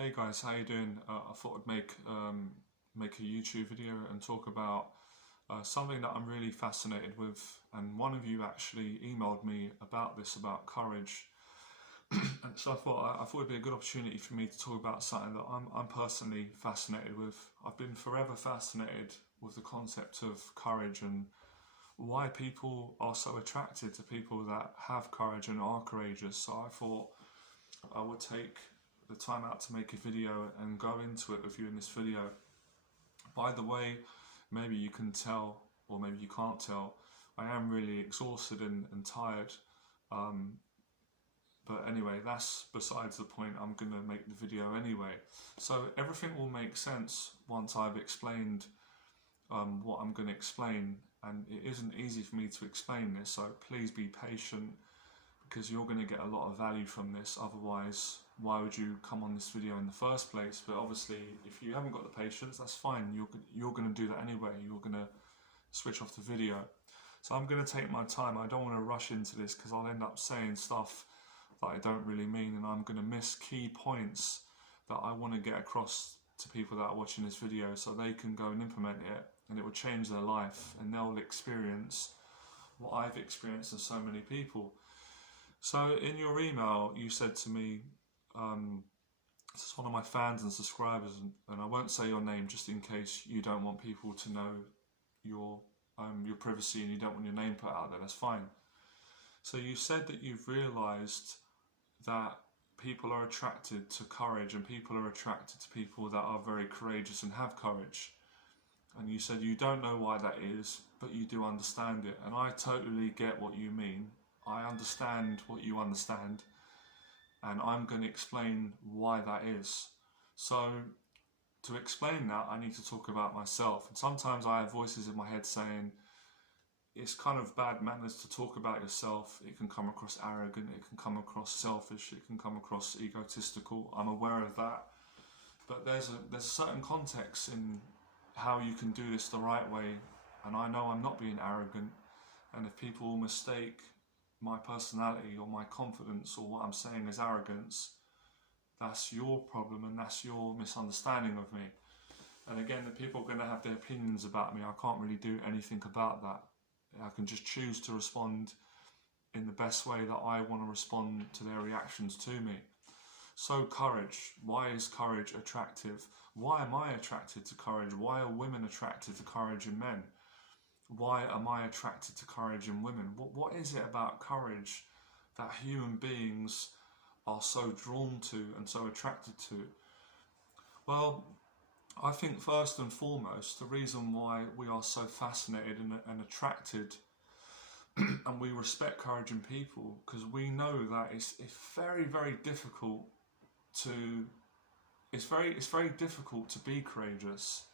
Hey guys, how you doing? I thought I'd make a YouTube video and talk about something that I'm really fascinated with. And one of you actually emailed me about this, about courage. And so I thought it'd be a good opportunity for me to talk about something that I'm personally fascinated with. I've been forever fascinated with the concept of courage and why people are so attracted to people that have courage and are courageous. So I thought I would take the time out to make a video and go into it with you in this video. By the way, maybe you can tell, or maybe you can't tell, I am really exhausted and tired. But anyway, that's besides the point. I'm going to make the video anyway. So everything will make sense once I've explained what I'm going to explain. And it isn't easy for me to explain this, so please be patient, because you're going to get a lot of value from this. Otherwise, why would you come on this video in the first place? But obviously, if you haven't got the patience, that's fine. You're going to do that anyway. You're going to switch off the video. So I'm going to take my time. I don't want to rush into this because I'll end up saying stuff that I don't really mean, and I'm going to miss key points that I want to get across to people that are watching this video so they can go and implement it, and it will change their life, and they'll experience what I've experienced and so many people. So in your email, you said to me, this is one of my fans and subscribers, and I won't say your name just in case you don't want people to know your privacy and you don't want your name put out there. That's fine. So you said that you've realised that people are attracted to courage, and people are attracted to people that are very courageous and have courage. And you said you don't know why that is, but you do understand it. And I totally get what you mean. I understand what you understand, and I'm going to explain why that is. So to explain that, I need to talk about myself. And sometimes I have voices in my head saying it's kind of bad manners to talk about yourself. It can come across arrogant, it can come across selfish, it can come across egotistical. I'm aware of that. But there's a certain context in how you can do this the right way. And I know I'm not being arrogant. And if people mistake my personality or my confidence or what I'm saying as arrogance, that's your problem and that's your misunderstanding of me. And again, the people are going to have their opinions about me. I can't really do anything about that. I can just choose to respond in the best way that I want to respond to their reactions to me. So courage. Why is courage attractive? Why am I attracted to courage? Why are women attracted to courage in men? Why am I attracted to courage in women? What is it about courage that human beings are so drawn to and so attracted to? Well, I think first and foremost, the reason why we are so fascinated and attracted and we respect courage in people, because we know that it's very, very difficult to be courageous.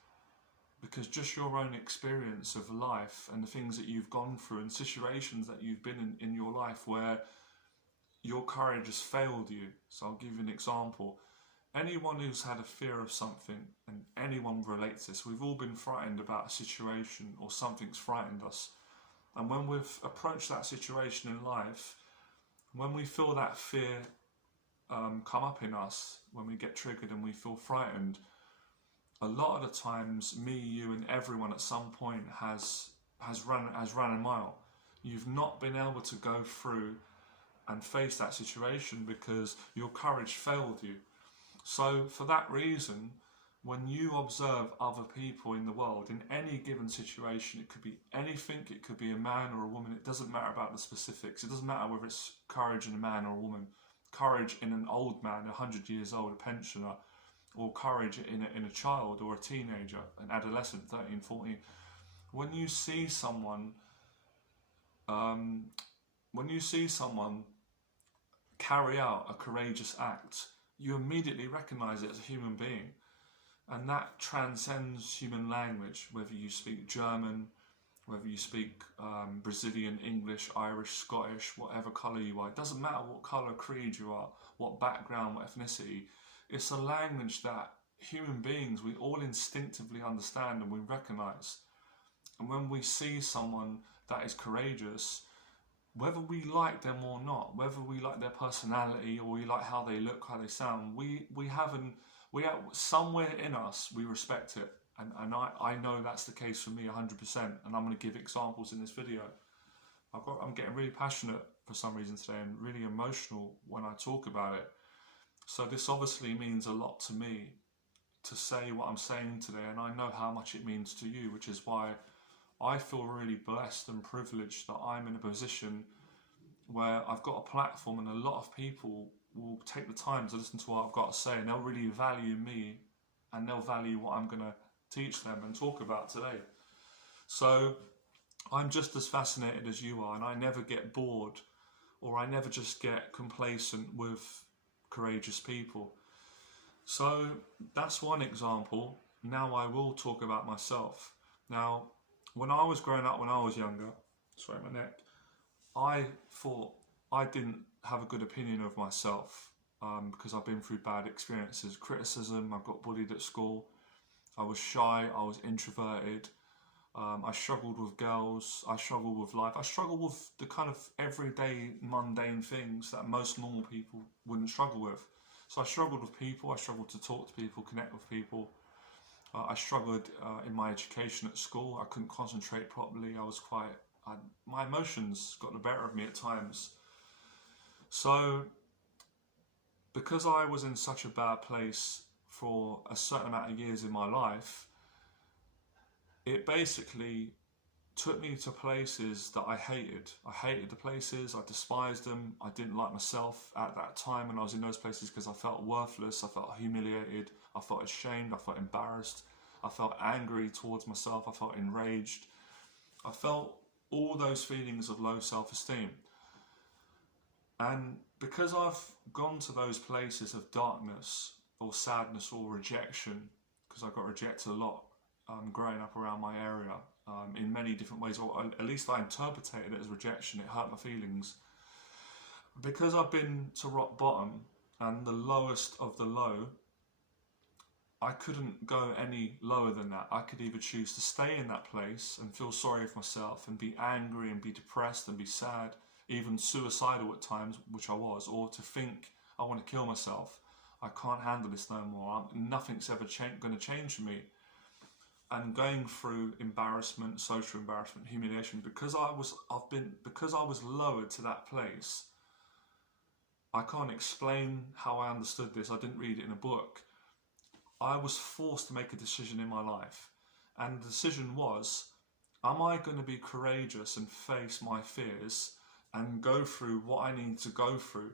Because just your own experience of life and the things that you've gone through and situations that you've been in your life where your courage has failed you. So I'll give you an example. Anyone who's had a fear of something, and anyone relates this, we've all been frightened about a situation or something's frightened us. And when we've approached that situation in life, when we feel that fear come up in us, when we get triggered and we feel frightened, a lot of the times, me, you, and everyone at some point has run a mile. You've not been able to go through and face that situation because your courage failed you. So for that reason, when you observe other people in the world, in any given situation, it could be anything, it could be a man or a woman, it doesn't matter about the specifics. It doesn't matter whether it's courage in a man or a woman, courage in an old man, 100 years old, a pensioner, or courage in a child or a teenager, an adolescent, 13, 14. When you see someone carry out a courageous act, you immediately recognize it as a human being. And that transcends human language, whether you speak German, whether you speak Brazilian, English, Irish, Scottish, whatever colour you are. It doesn't matter what colour, creed you are, what background, what ethnicity. It's a language that human beings, we all instinctively understand and we recognise. And when we see someone that is courageous, whether we like them or not, whether we like their personality or we like how they look, how they sound, we have somewhere in us we respect it, and I know that's the case for me 100%, and I'm going to give examples in this video. I'm getting really passionate for some reason today and really emotional when I talk about it. So this obviously means a lot to me to say what I'm saying today, and I know how much it means to you, which is why I feel really blessed and privileged that I'm in a position where I've got a platform and a lot of people will take the time to listen to what I've got to say, and they'll really value me and they'll value what I'm going to teach them and talk about today. So I'm just as fascinated as you are, and I never get bored or I never just get complacent with courageous people. So that's one example. Now I will talk about myself. Now, when I was growing up, when I was younger, sorry my neck, I thought I didn't have a good opinion of myself because I've been through bad experiences, criticism, I got bullied at school, I was shy, I was introverted, I struggled with girls, I struggled with life, I struggled with the kind of everyday mundane things that most normal people wouldn't struggle with. So I struggled with people, I struggled to talk to people, connect with people. I struggled in my education at school. I couldn't concentrate properly. My emotions got the better of me at times. So because I was in such a bad place for a certain amount of years in my life, it basically took me to places that I hated. I hated the places, I despised them, I didn't like myself at that time when I was in those places because I felt worthless, I felt humiliated, I felt ashamed, I felt embarrassed, I felt angry towards myself, I felt enraged, I felt all those feelings of low self-esteem. And because I've gone to those places of darkness or sadness or rejection, because I got rejected a lot growing up around my area, in many different ways, or at least I interpreted it as rejection, it hurt my feelings. Because I've been to rock bottom and the lowest of the low, I couldn't go any lower than that. I could either choose to stay in that place and feel sorry for myself and be angry and be depressed and be sad, even suicidal at times, which I was, or to think I want to kill myself. I can't handle this no more. Nothing's ever going to change for me. And going through embarrassment, social embarrassment, humiliation, because I was lowered to that place. I can't explain how I understood this. I didn't read it in a book. I was forced to make a decision in my life, and the decision was: am I going to be courageous and face my fears and go through what I need to go through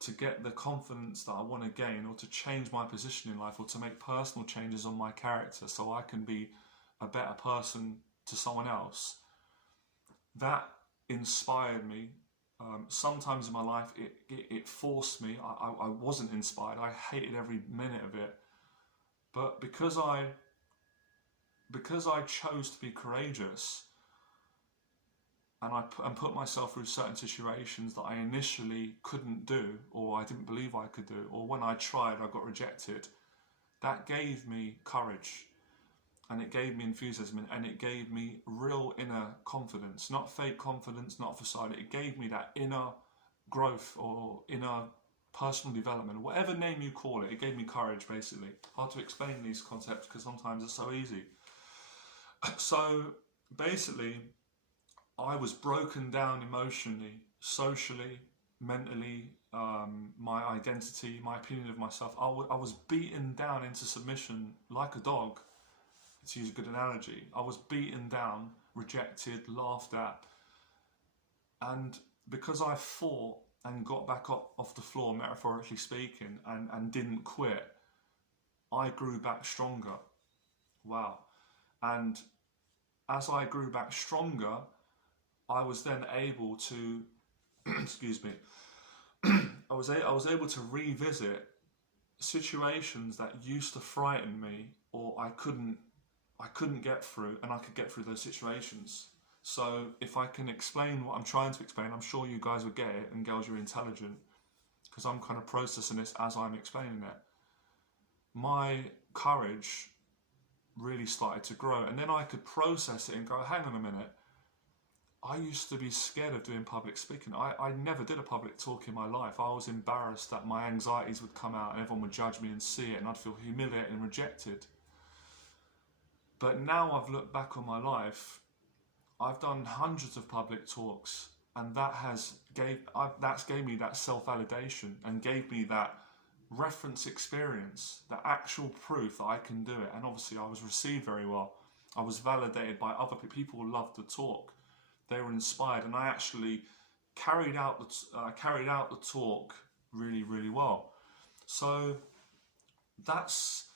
to get the confidence that I want to gain, or to change my position in life, or to make personal changes on my character so I can be a better person to someone else? That inspired me. Sometimes in my life it forced me. I wasn't inspired. I hated every minute of it. But because I chose to be courageous, and I put myself through certain situations that I initially couldn't do, or I didn't believe I could do, or when I tried I got rejected, that gave me courage, and it gave me enthusiasm, and it gave me real inner confidence, not fake confidence, not facade. It gave me that inner growth or inner personal development, whatever name you call it. It gave me courage, basically. Hard to explain these concepts because sometimes it's so easy. So basically, I was broken down emotionally, socially, mentally, my identity, my opinion of myself. I was beaten down into submission like a dog, to use a good analogy. I was beaten down, rejected, laughed at. And because I fought and got back up off the floor, metaphorically speaking, and didn't quit, I grew back stronger. Wow. And as I grew back stronger, I was then able to, excuse me, I was able to revisit situations that used to frighten me, or I couldn't get through, and I could get through those situations. So if I can explain what I'm trying to explain, I'm sure you guys will get it, and girls, you're intelligent, because I'm kind of processing this as I'm explaining it. My courage really started to grow, and then I could process it and go, hang on a minute, I used to be scared of doing public speaking. I never did a public talk in my life. I was embarrassed that my anxieties would come out and everyone would judge me and see it, and I'd feel humiliated and rejected. But now I've looked back on my life, I've done hundreds of public talks, and that's gave me that self-validation and gave me that reference experience, the actual proof that I can do it. And obviously I was received very well. I was validated by other people. People loved the talk. They were inspired, and I actually carried out the talk really, really well. So that's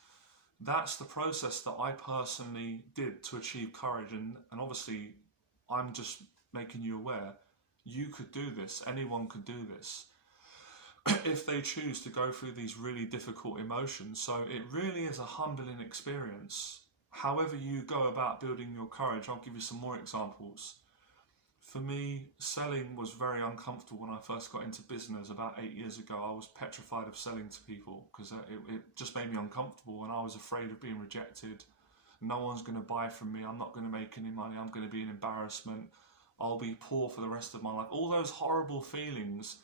the process that I personally did to achieve courage, and obviously I'm just making you aware you could do this. Anyone could do this if they choose to go through these really difficult emotions. So it really is a humbling experience. However you go about building your courage, I'll give you some more examples. For me, selling was very uncomfortable when I first got into business about 8 years ago. I was petrified of selling to people because it just made me uncomfortable, and I was afraid of being rejected. No one's going to buy from me. I'm not going to make any money. I'm going to be an embarrassment. I'll be poor for the rest of my life. All those horrible feelings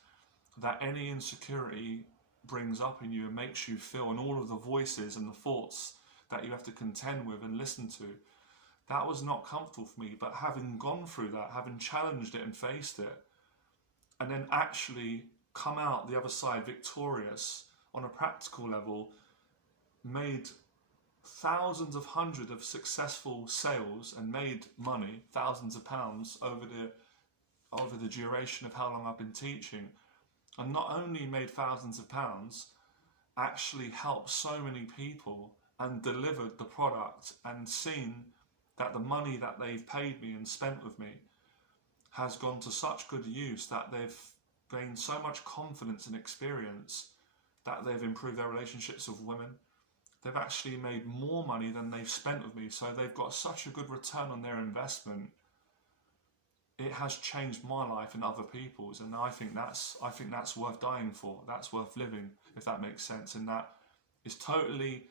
that any insecurity brings up in you and makes you feel, and all of the voices and the thoughts that you have to contend with and listen to, that was not comfortable for me. But having gone through that, having challenged it and faced it, and then actually come out the other side victorious on a practical level, made thousands of hundreds of successful sales and made money, thousands of pounds over the duration of how long I've been teaching, and not only made thousands of pounds, actually helped so many people and delivered the product and seen that the money that they've paid me and spent with me has gone to such good use that they've gained so much confidence and experience that they've improved their relationships with women. They've actually made more money than they've spent with me, so they've got such a good return on their investment. It has changed my life and other people's, and I think that's worth dying for. That's worth living, if that makes sense. And that is totally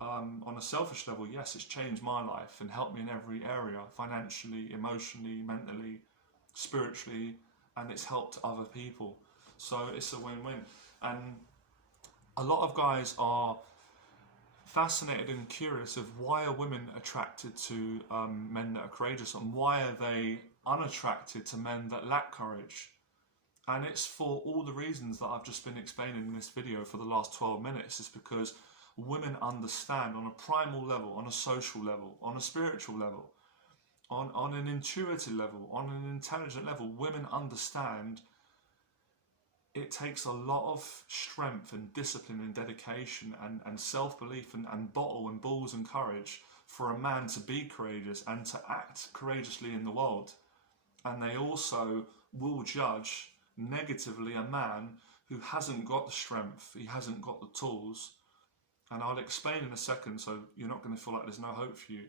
on a selfish level. Yes, it's changed my life and helped me in every area, financially, emotionally, mentally, spiritually, and it's helped other people. So it's a win-win. And a lot of guys are fascinated and curious of why are women attracted to men that are courageous, and why are they unattracted to men that lack courage. And it's for all the reasons that I've just been explaining in this video for the last 12 minutes. It's because women understand on a primal level, on a social level, on a spiritual level, on an intuitive level, on an intelligent level. Women understand it takes a lot of strength and discipline and dedication and self-belief and bottle and balls and courage for a man to be courageous and to act courageously in the world. And they also will judge negatively a man who hasn't got the strength, he hasn't got the tools. And I'll explain in a second, so you're not going to feel like there's no hope for you,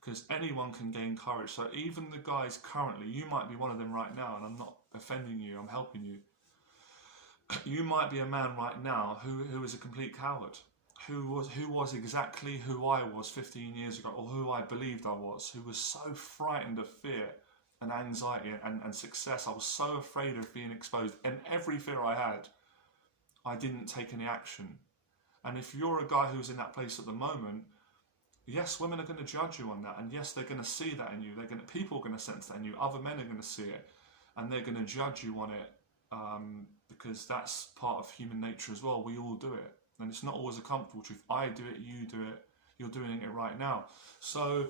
because anyone can gain courage. So even the guys currently, you might be one of them right now, and I'm not offending you, I'm helping you. You might be a man right now who is a complete coward, who was exactly who I was 15 years ago, or who I believed I was, who was so frightened of fear and anxiety and success. I was so afraid of being exposed, and every fear I had, I didn't take any action. And if you're a guy who's in that place at the moment, yes, women are going to judge you on that, and yes, they're going to see that in you. People are going to sense that in you. Other men are going to see it, and they're going to judge you on it, because that's part of human nature as well. We all do it, and it's not always a comfortable truth. I do it, you do it, you're doing it right now. So,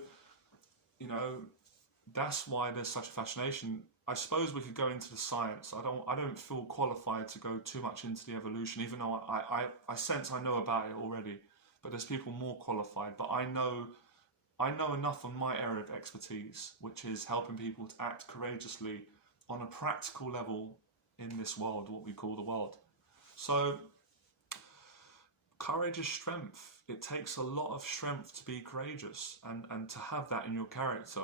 that's why there's such a fascination. I suppose we could go into the science. I don't feel qualified to go too much into the evolution, even though I sense I know about it already. But there's people more qualified. But I know enough on my area of expertise, which is helping people to act courageously on a practical level in this world, what we call the world. So courage is strength. It takes a lot of strength to be courageous and to have that in your character.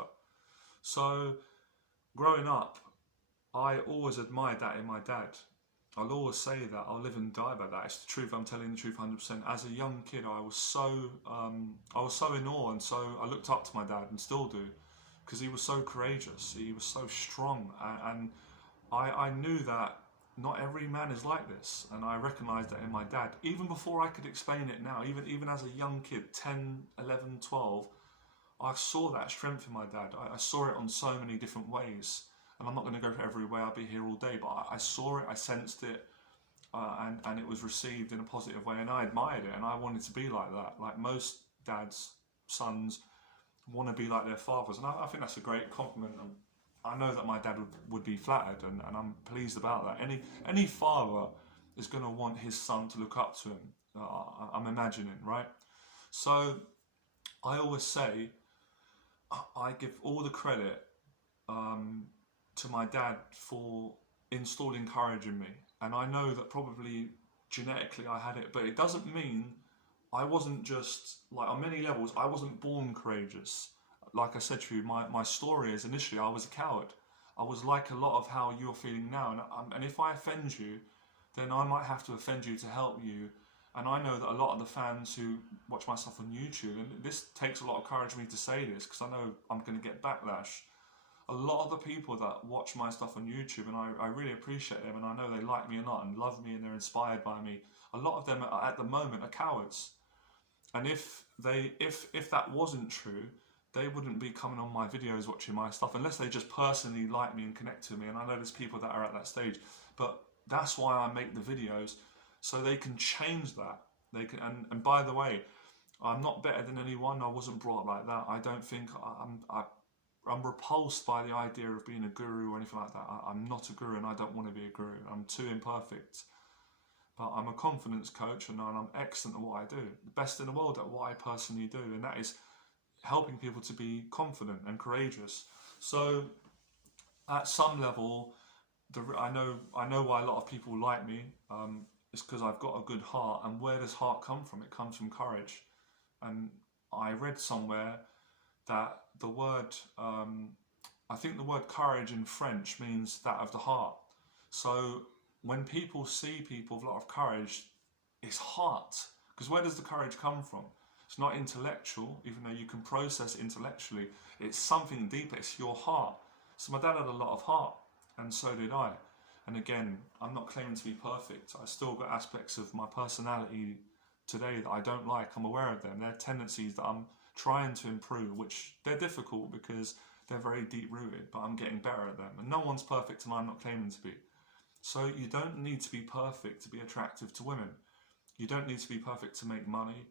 So growing up, I always admired that in my dad. I'll always say that. I'll live and die by that. It's the truth. I'm telling the truth 100%. As a young kid, I was so in awe, and so I looked up to my dad, and still do, because he was so courageous, he was so strong, and I knew that not every man is like this, and I recognised that in my dad. Even before I could explain it now, even as a young kid, 10, 11, 12, I saw that strength in my dad. I saw it on so many different ways, and I'm not going to go for every way, I'll be here all day, but I saw it, I sensed it, and it was received in a positive way, and I admired it, and I wanted to be like that. Like most dads, sons want to be like their fathers, and I think that's a great compliment. And I know that my dad would be flattered, and I'm pleased about that. Any father is going to want his son to look up to him, I'm imagining, right? So I always say, I give all the credit to my dad for installing courage in me. And I know that probably genetically I had it, but it doesn't mean I wasn't just, like, on many levels, I wasn't born courageous. Like I said to you, my story is initially I was a coward. I was like a lot of how you're feeling now. And if I offend you, then I might have to offend you to help you. And I know that a lot of the fans who watch my stuff on YouTube, and this takes a lot of courage for me to say this, because I know I'm going to get backlash. A lot of the people that watch my stuff on YouTube, and I really appreciate them, and I know they like me a lot and love me and they're inspired by me, a lot of them at the moment are cowards. And if that wasn't true, they wouldn't be coming on my videos watching my stuff unless they just personally like me and connect to me. And I know there's people that are at that stage, but that's why I make the videos, so they can change that. They can, and by the way, I'm not better than anyone. I wasn't brought up like that. I don't think I'm repulsed by the idea of being a guru or anything like that. I'm not a guru, and I don't want to be a guru. I'm too imperfect. But I'm a confidence coach, and I'm excellent at what I do. The best in the world at what I personally do, and that is helping people to be confident and courageous. So at some level, I know why a lot of people like me. It's because I've got a good heart. And where does heart come from? It comes from courage. And I read somewhere that the word, I think the word courage in French means that of the heart. So when people see people with a lot of courage, it's heart. Because where does the courage come from? It's not intellectual, even though you can process it intellectually. It's something deeper, it's your heart. So my dad had a lot of heart, and so did I. And again, I'm not claiming to be perfect. I still got aspects of my personality today that I don't like. I'm aware of them. They're tendencies that I'm trying to improve, which they're difficult because they're very deep rooted, but I'm getting better at them. And no one's perfect, and I'm not claiming to be. So you don't need to be perfect to be attractive to women. You don't need to be perfect to make money.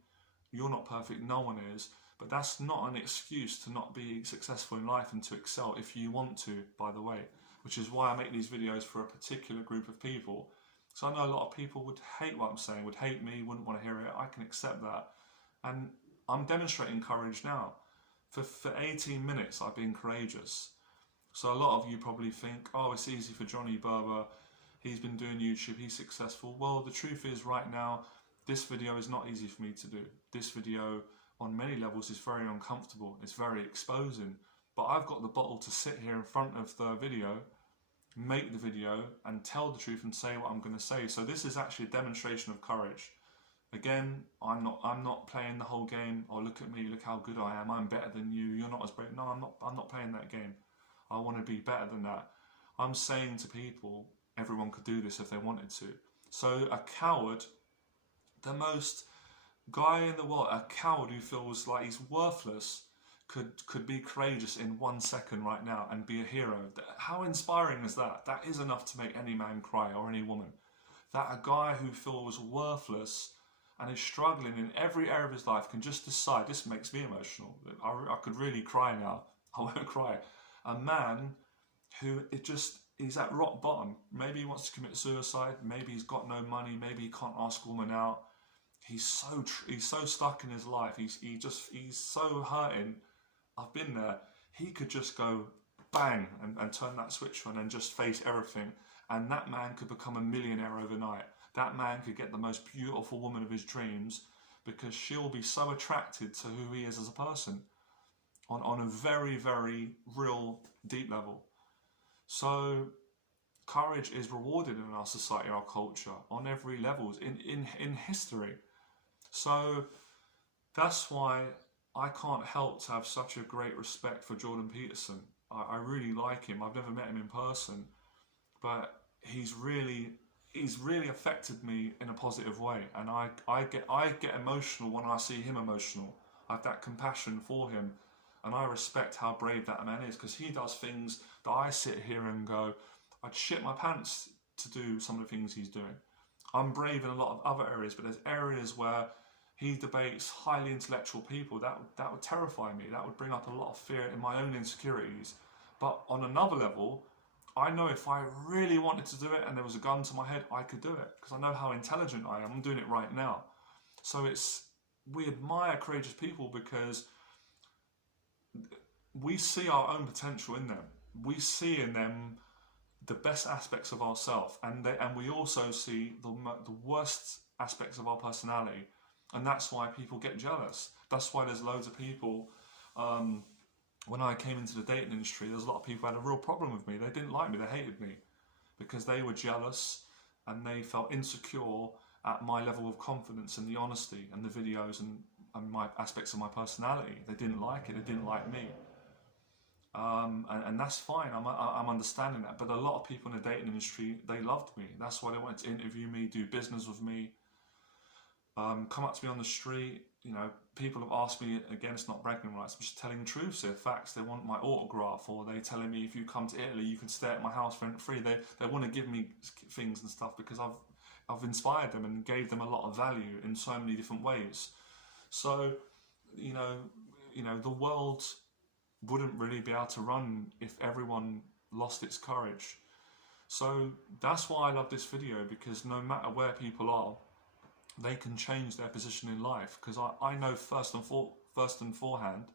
You're not perfect, no one is. But that's not an excuse to not be successful in life and to excel if you want to, by the way. Which is why I make these videos for a particular group of people. So I know a lot of people would hate what I'm saying, would hate me, wouldn't want to hear it. I can accept that. And I'm demonstrating courage now. For 18 minutes, I've been courageous. So a lot of you probably think, oh, it's easy for Johnny Berba. He's been doing YouTube, he's successful. Well, the truth is right now, this video is not easy for me to do. This video, on many levels, is very uncomfortable. It's very exposing. But I've got the bottle to sit here in front of the video, make the video, and tell the truth and say what I'm going to say. So this is actually a demonstration of courage. Again, I'm not playing the whole game. Oh, look at me, look how good I am. I'm better than you. You're not as brave. No, I'm not playing that game. I want to be better than that. I'm saying to people, everyone could do this if they wanted to. So a coward, the most guy in the world, a coward who feels like he's worthless, could be courageous in 1 second right now and be a hero. How inspiring is that? That is enough to make any man cry, or any woman. That a guy who feels worthless and is struggling in every area of his life can just decide, this makes me emotional, I could really cry now, I won't cry. A man who he's at rock bottom. Maybe he wants to commit suicide, maybe he's got no money, maybe he can't ask a woman out. He's so stuck in his life, he's so hurting. I've been there. He could just go bang and turn that switch on and just face everything. And that man could become a millionaire overnight. That man could get the most beautiful woman of his dreams because she'll be so attracted to who he is as a person on a very, very real, deep level. So courage is rewarded in our society, our culture, on every level, in history. So that's why I can't help to have such a great respect for Jordan Peterson. I really like him. I've never met him in person, but he's really affected me in a positive way, and I get emotional when I see him emotional. I have that compassion for him, and I respect how brave that man is, because he does things that I sit here and go, I'd shit my pants to do some of the things he's doing. I'm brave in a lot of other areas, but there's areas where he debates highly intellectual people. That would terrify me. That would bring up a lot of fear in my own insecurities. But on another level, I know if I really wanted to do it and there was a gun to my head, I could do it, because I know how intelligent I am. I'm doing it right now. So we admire courageous people because we see our own potential in them. We see in them the best aspects of ourselves, and we also see the worst aspects of our personality, and that's why people get jealous. That's why there's loads of people. When I came into the dating industry, there's a lot of people who had a real problem with me. They didn't like me. They hated me because they were jealous and they felt insecure at my level of confidence and the honesty and the videos and my aspects of my personality. They didn't like it. They didn't like me. And that's fine. I'm understanding that. But a lot of people in the dating industry, they loved me. That's why they wanted to interview me, do business with me, come up to me on the street. You know, people have asked me, again, it's not bragging rights, I'm just telling the truth. They're facts. They want my autograph, or they telling me, if you come to Italy, you can stay at my house rent free. They want to give me things and stuff because I've inspired them and gave them a lot of value in so many different ways. So, you know, the world wouldn't really be able to run if everyone lost its courage. So that's why I love this video, because no matter where people are, they can change their position in life. Because I know first and forehand,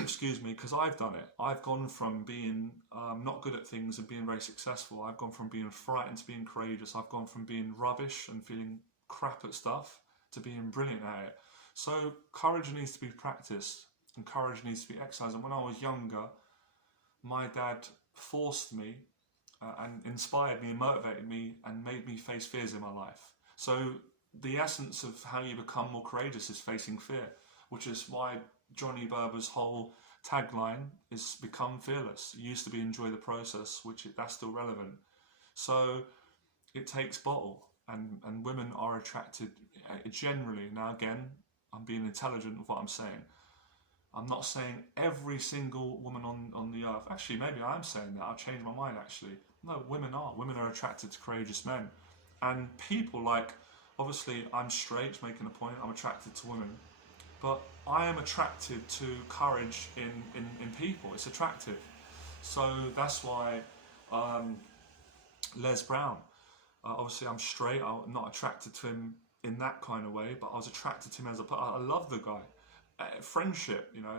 excuse me, because I've done it. I've gone from being not good at things and being very successful. I've gone from being frightened to being courageous. I've gone from being rubbish and feeling crap at stuff to being brilliant at it. So courage needs to be practiced and courage needs to be exercised. And when I was younger, my dad forced me and inspired me and motivated me and made me face fears in my life. So the essence of how you become more courageous is facing fear, which is why Johnny Berba's whole tagline is become fearless. It used to be enjoy the process, that's still relevant. So it takes bottle, and women are attracted generally. Now again, I'm being intelligent with what I'm saying. I'm not saying every single woman on the earth. Actually, maybe I am saying that. I'll change my mind actually. No, women are attracted to courageous men. And people like, obviously I'm straight, making a point, I'm attracted to women, but I am attracted to courage in people. It's attractive. So that's why Les Brown, obviously I'm straight, I'm not attracted to him in that kind of way, but I was attracted to him as I love the guy. Friendship, you know,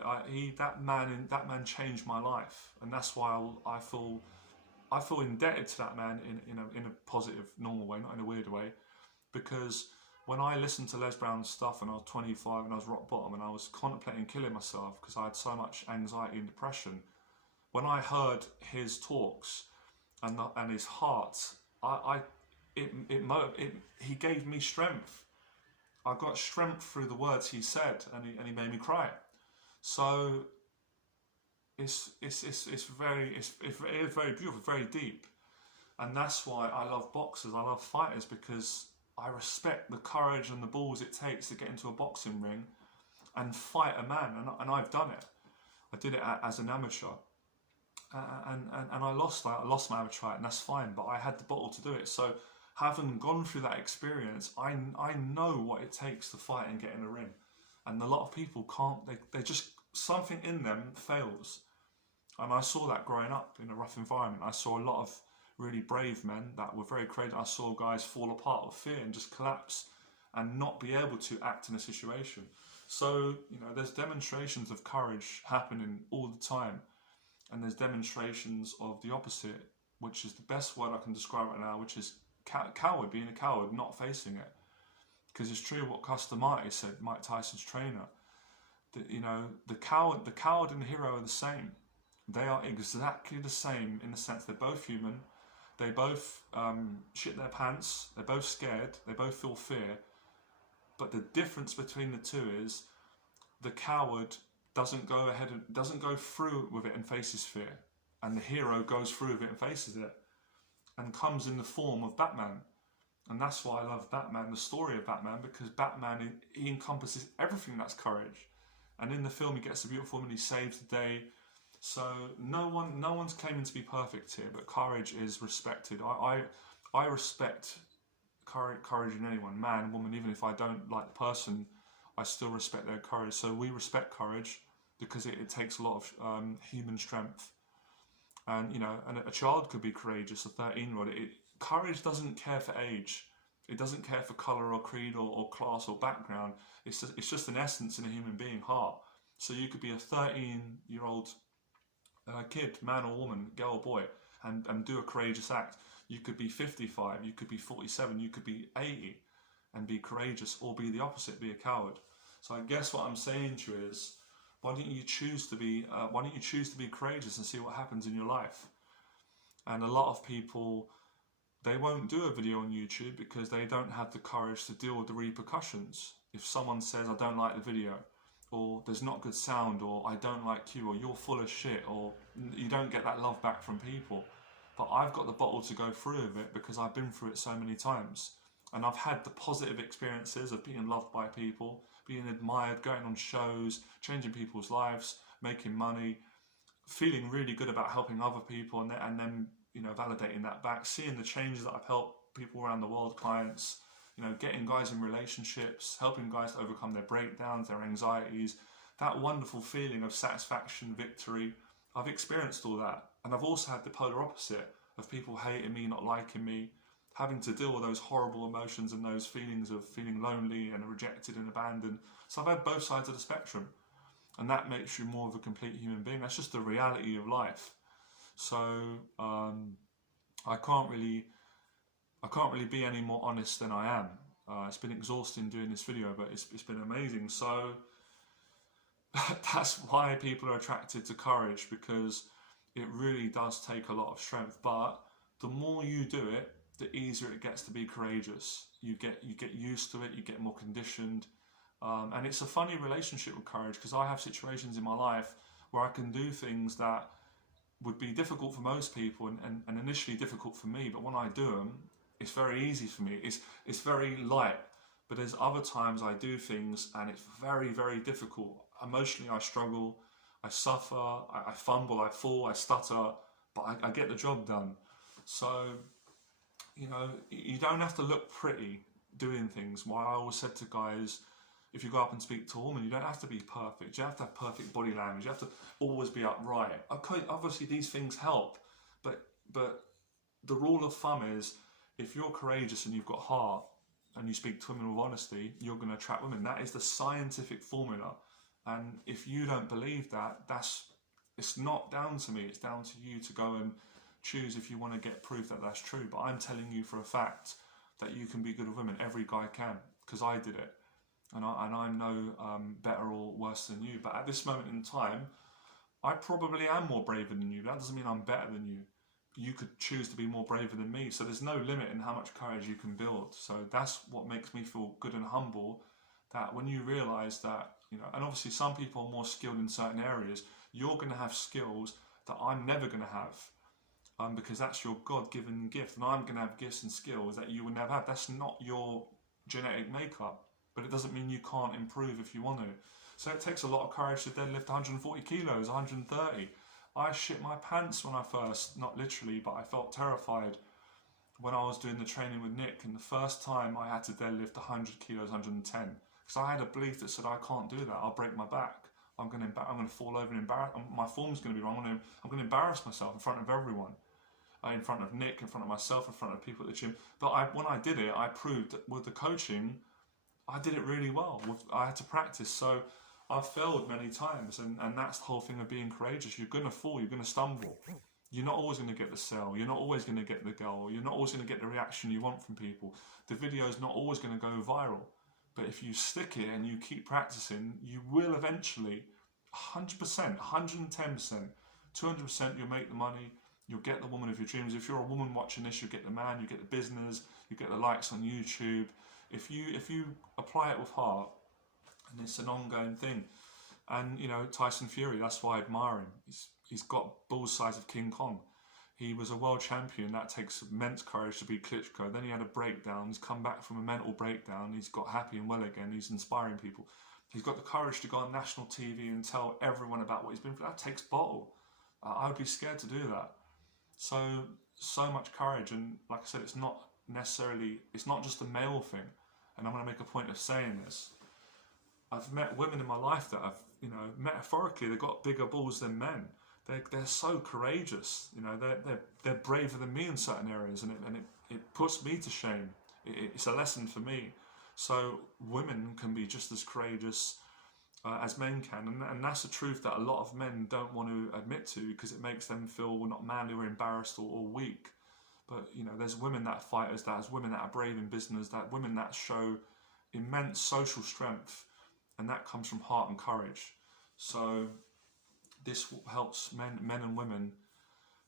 that man changed my life, and that's why I feel indebted to that man in a positive, normal way, not in a weird way, because when I listened to Les Brown's stuff and I was 25 and I was rock bottom and I was contemplating killing myself because I had so much anxiety and depression, when I heard his talks and his heart, he gave me strength. I got strength through the words he said, and he made me cry. So it's very beautiful, very deep, and that's why I love boxers. I love fighters, because I respect the courage and the balls it takes to get into a boxing ring and fight a man, and I've done it. I did it as an amateur, and I lost my amateur fight, and that's fine. But I had the bottle to do it. So having gone through that experience, I know what it takes to fight and get in a ring. And a lot of people can't. They just, something in them fails. And I saw that growing up in a rough environment. I saw a lot of really brave men that were very courageous. I saw guys fall apart with fear and just collapse and not be able to act in a situation. So, you know, there's demonstrations of courage happening all the time. And there's demonstrations of the opposite, which is the best word I can describe right now, which is coward, being a coward, not facing it. Because it's true what Custer Marty said, Mike Tyson's trainer, that, you know, the coward and the hero are the same. They are exactly the same in the sense they're both human. They both shit their pants. They're both scared. They both feel fear. But the difference between the two is the coward doesn't go ahead and doesn't go through with it and faces fear, and the hero goes through with it and faces it, and comes in the form of Batman. And that's why I love Batman, the story of Batman, because Batman, he encompasses everything that's courage. And in the film, he gets a beautiful woman, he saves the day. So no one's claiming to be perfect here, but courage is respected. I respect courage in anyone, man, woman. Even if I don't like the person, I still respect their courage. So we respect courage because it takes a lot of human strength. And you know, and a child could be courageous. A 13-year-old. Courage doesn't care for age. It doesn't care for colour or creed or class or background. It's just an essence in a human being, heart. So you could be a 13-year-old kid, man or woman, girl or boy, and do a courageous act. You could be 55, you could be 47, you could be 80 and be courageous, or be the opposite, be a coward. So I guess what I'm saying to you is, why don't you choose to be courageous and see what happens in your life? And a lot of people, they won't do a video on YouTube because they don't have the courage to deal with the repercussions. If someone says, I don't like the video, or there's not good sound, or I don't like you, or you're full of shit, or you don't get that love back from people. But I've got the bottle to go through with it because I've been through it so many times. And I've had the positive experiences of being loved by people, being admired, going on shows, changing people's lives, making money, feeling really good about helping other people, and then you know, validating that back, seeing the changes that I've helped people around the world, clients, you know, getting guys in relationships, helping guys to overcome their breakdowns, their anxieties, that wonderful feeling of satisfaction, victory. I've experienced all that. And I've also had the polar opposite of people hating me, not liking me, having to deal with those horrible emotions and those feelings of feeling lonely and rejected and abandoned. So I've had both sides of the spectrum, and that makes you more of a complete human being. That's just the reality of life. So I can't really be any more honest than I am. It's been exhausting doing this video, but it's been amazing. So that's why people are attracted to courage, because it really does take a lot of strength. But the more you do it, the easier it gets to be courageous. You get used to it, you get more conditioned. And it's a funny relationship with courage, because I have situations in my life where I can do things that would be difficult for most people and initially difficult for me, but when I do them, it's very easy for me. It's very light. But there's other times I do things and it's very, very difficult. Emotionally, I struggle, I suffer, I fumble, I fall, I stutter, but I get the job done. So, you know, you don't have to look pretty doing things. Why I always said to guys, if you go up and speak to a woman, you don't have to be perfect. You have to have perfect body language. You have to always be upright. Okay, obviously these things help, but the rule of thumb is, if you're courageous and you've got heart and you speak to women with honesty, you're going to attract women. That is the scientific formula. And if you don't believe that, it's not down to me. It's down to you to go and choose if you want to get proof that that's true. But I'm telling you for a fact that you can be good with women. Every guy can, because I did it. And I'm no better or worse than you. But at this moment in time, I probably am more braver than you. That doesn't mean I'm better than you. You could choose to be more braver than me. So there's no limit in how much courage you can build. So that's what makes me feel good and humble, that when you realise that, you know, and obviously some people are more skilled in certain areas, you're going to have skills that I'm never going to have, because that's your God-given gift. And I'm going to have gifts and skills that you would never have. That's not your genetic makeup. But it doesn't mean you can't improve if you want to. So it takes a lot of courage to deadlift 140 kilos, 130. I shit my pants when I first, not literally, but I felt terrified when I was doing the training with Nick. And the first time I had to deadlift 100 kilos, 110. Because I had a belief that said, I can't do that, I'll break my back. I'm going to fall over and embarrass, my form's going to be wrong, I'm going to embarrass myself in front of everyone. In front of Nick, in front of myself, in front of people at the gym. But when I did it, I proved that with the coaching, I did it really well. I had to practice, so I've failed many times, and that's the whole thing of being courageous. You're going to fall, you're going to stumble. You're not always going to get the sale, you're not always going to get the goal, you're not always going to get the reaction you want from people. The video's not always going to go viral, but if you stick it and you keep practicing, you will eventually, 100%, 110%, 200% you'll make the money, you'll get the woman of your dreams. If you're a woman watching this, you'll get the man, you get the business, you get the likes on YouTube. If you apply it with heart, and it's an ongoing thing. And you know, Tyson Fury, that's why I admire him. He's got balls size of King Kong. He was a world champion. That takes immense courage to beat Klitschko. Then he had a breakdown. He's come back from a mental breakdown. He's got happy and well again. He's inspiring people. He's got the courage to go on national TV and tell everyone about what he's been through. That takes bottle. I would be scared to do that. So much courage. And like I said, it's not just a male thing. And I'm going to make a point of saying this. I've met women in my life that have, you know, metaphorically, they've got bigger balls than men. They're so courageous, you know. They're braver than me in certain areas, and it puts me to shame. It's a lesson for me. So women can be just as courageous as men can, and that's a truth that a lot of men don't want to admit to, because it makes them feel not manly or embarrassed or weak. But you know, there's women that are fighters, there's women that are brave in business, that women that show immense social strength, and that comes from heart and courage. So this helps men and women.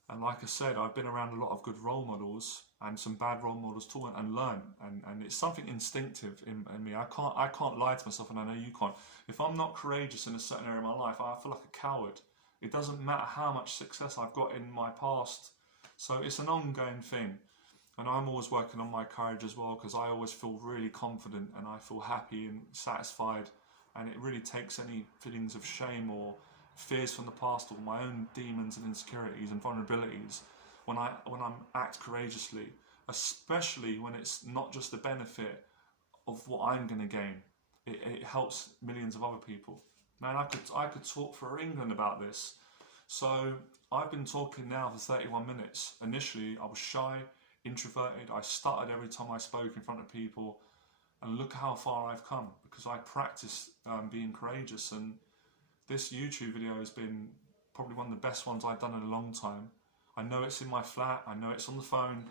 And like I said, I've been around a lot of good role models and some bad role models too, and learn. And it's something instinctive in me. I can't lie to myself, and I know you can't. If I'm not courageous in a certain area of my life, I feel like a coward. It doesn't matter how much success I've got in my past. So it's an ongoing thing. And I'm always working on my courage as well, because I always feel really confident and I feel happy and satisfied. And it really takes any feelings of shame or fears from the past, or my own demons and insecurities and vulnerabilities, when I'm act courageously, especially when it's not just the benefit of what I'm going to gain. It helps millions of other people. Man, I could talk for England about this. So I've been talking now for 31 minutes. Initially, I was shy, introverted. I stuttered every time I spoke in front of people. And look how far I've come, because I practiced being courageous. And this YouTube video has been probably one of the best ones I've done in a long time. I know it's in my flat, I know it's on the phone.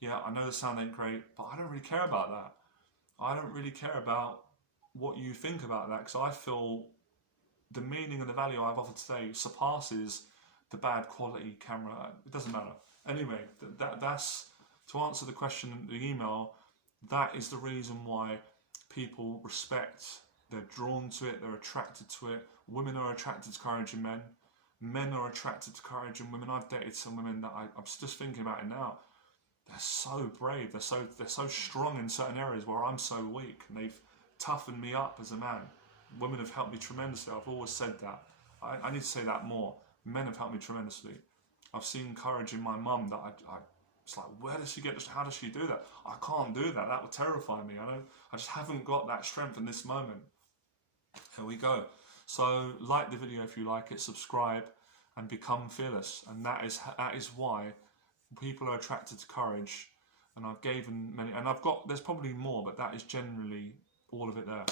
Yeah, I know the sound ain't great, but I don't really care about that. I don't really care about what you think about that, because I feel the meaning and the value I've offered today surpasses the bad quality camera. It doesn't matter. Anyway, that's to answer the question in the email. That is the reason why people respect, they're drawn to it, they're attracted to it. Women are attracted to courage in men. Men are attracted to courage in women. I've dated some women that I'm just thinking about it now. They're so brave, they're so strong in certain areas where I'm so weak, and they've toughened me up as a man. Women have helped me tremendously. I've always said that. I need to say that more. Men have helped me tremendously. I've seen courage in my mum that it's like, where does she get this? How does she do that? I can't do that. That would terrify me. I just haven't got that strength in this moment. Here we go. So like the video if you like it, subscribe, and become fearless. And that is why people are attracted to courage. And I've given many, and there's probably more, but that is generally all of it there.